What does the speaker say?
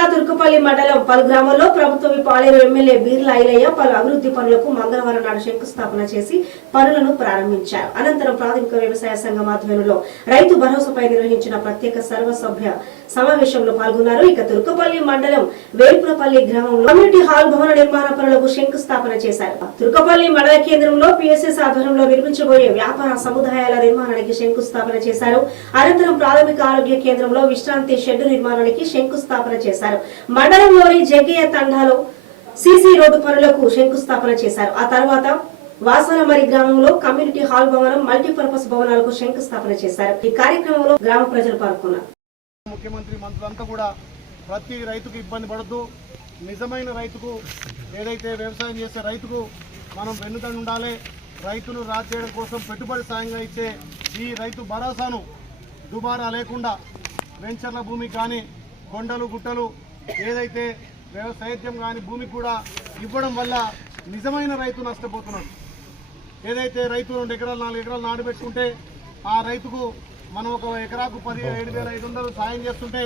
జిల్లా తుర్కపల్లి మండలం పలు గ్రామాల్లో ప్రభుత్వ పాలేరు ఎమ్మెల్యే బీర్ల ఐలయ్య పలు అభివృద్ధి పనులకు మంగళవారం నాడు శంకుస్థాపన చేసి పనులను ప్రారంభించారు. అనంతరం ప్రాథమిక వ్యవసాయ సంఘం ఆధ్వర్యంలో రైతు భరోసాపై నిర్వహించిన ప్రత్యేక సర్వసభ్య సమావేశంలో పాల్గొన్నారు. ఇక తుర్కపల్లి మండలం వేల్పురపల్లి గ్రామంలో కమ్యూనిటీ హాల్ భవన నిర్మాణ పనులకు శంకుస్థాపన చేశారు. తుర్కపల్లి మండల కేంద్రంలో పిఎస్ఎస్ ఆధ్వర్యంలో నిర్మించబోయే వ్యాపార సముదాయాల నిర్మాణానికి శంకుస్థాపన చేశారు. అనంతరం ప్రాథమిక ఆరోగ్య కేంద్రంలో విశ్రాంతి షెడ్డు నిర్మాణానికి శంకుస్థాపన చేశారు. మండలంలోని జగ్గయ్య తండాలో సీసీ రోడ్డు పనులకు శంకుస్థాపన చేశారు. ఆ తర్వాత వాసాలమరి గ్రామంలో కమ్యూనిటీ హాల్ భవనం మల్టీపర్పస్ భవనాలకు శంకుస్థాపన చేశారు. ఈ కార్యక్రమంలో గ్రామ ప్రజలు పాల్గొన్నారు. ముఖ్యమంత్రి మంత్రులంతా కూడా ప్రతి రైతుకు ఇబ్బంది పడద్దు, నిజమైన రైతుకు ఏదైతే వ్యవసాయం చేసే రైతుకు మనం వెన్నుదండ ఉండాలి. రైతును రాజేయడం కోసం పెట్టుబడి సాయంగా ఇచ్చే ఈ రైతు భరోసాను దుబారా లేకుండా వెంచర్ల భూమి కానీ కొండలు గుట్టలు ఏదైతే వ్యవసాయం కానీ భూమి కూడా ఇవ్వడం వల్ల నిజమైన రైతు నష్టపోతున్నాడు. ఏదైతే రైతు 2 ఎకరాలు 4 ఎకరాలు నాటుపెట్టుకుంటే ఆ రైతుకు మనం ఒక ఎకరాకు 17,500 సాయం చేస్తుంటే